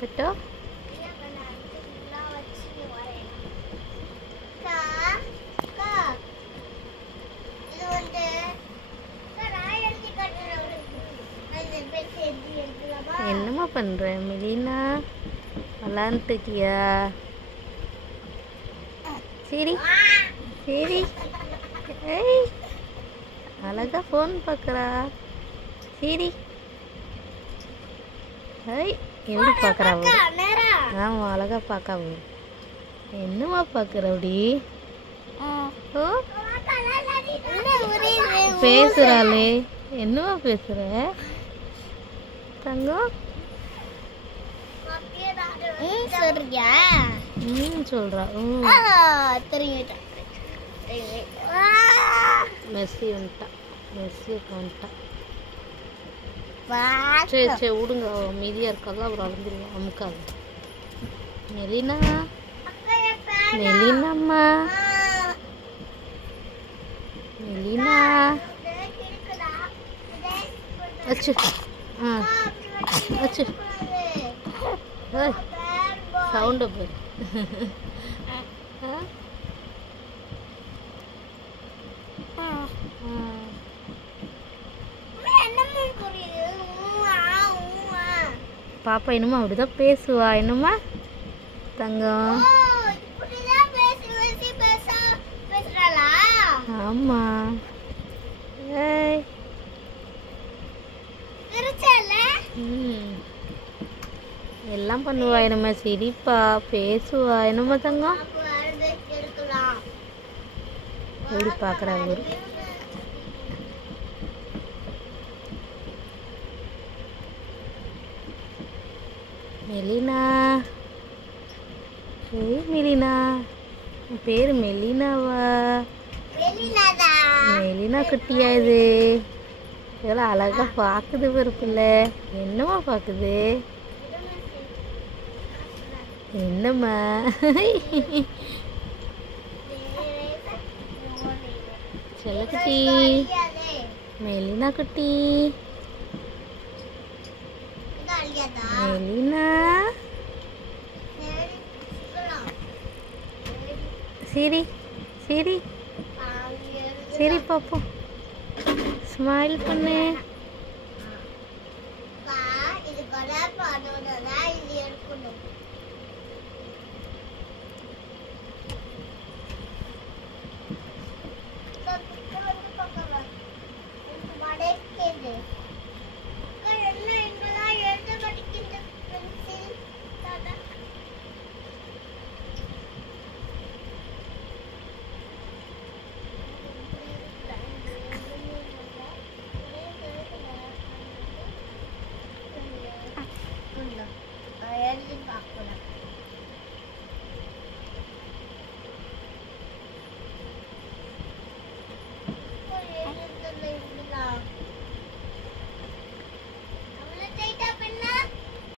పెట్టు. என்னம்மா பண்ற மெலினா? விளாண்டுட்டியா? சரி சரி. ஏய் அழகா ஃபோன் பார்க்குறா. சரி. ஏய் எப்படி பார்க்குறா? ஆமாம் அழகா பார்க்கா. என்னம்மா பார்க்குற அப்படி? ஓ பேசுறாளே. என்னம்மா பேசுற தங்கம்? சொல்றா. மெஸ்ஸி வந்துட்டா. மெஸ்ஸி வந்துட்டா. சரி சரி விடுங்க. மீதியாக இருக்காது அப்புறம் அழுந்துருவோம். அமுக்காது. மெலினா மெலினாம்மா. மெலினா அச்சு. அச்சு சவுண்டு போய். பாப்பா என்னமா அப்படிதான் பேசுவா? என்னம்மா தங்கம்? ஆமா. ஏய் எல்லாம் பண்ணுவா. என்னம்மா சிரிப்பா பேசுவா? என்னம்மா தங்கம்? எப்படி பார்க்குறா ஊரு? மெலினா. ஏய் மெலினா, உன் பேர் மெலினாவா? மெலினா குட்டியா இது? எவ்வளோ அழகா பார்க்குது ஒரு பிள்ளை. என்னம்மா பார்க்குது? என்னம்மா? செல்லக்குட்டி மெலினா குட்டி. மெலினா சரி சரி சரி பாப்போம். ஸ்மைல் பண்ணு.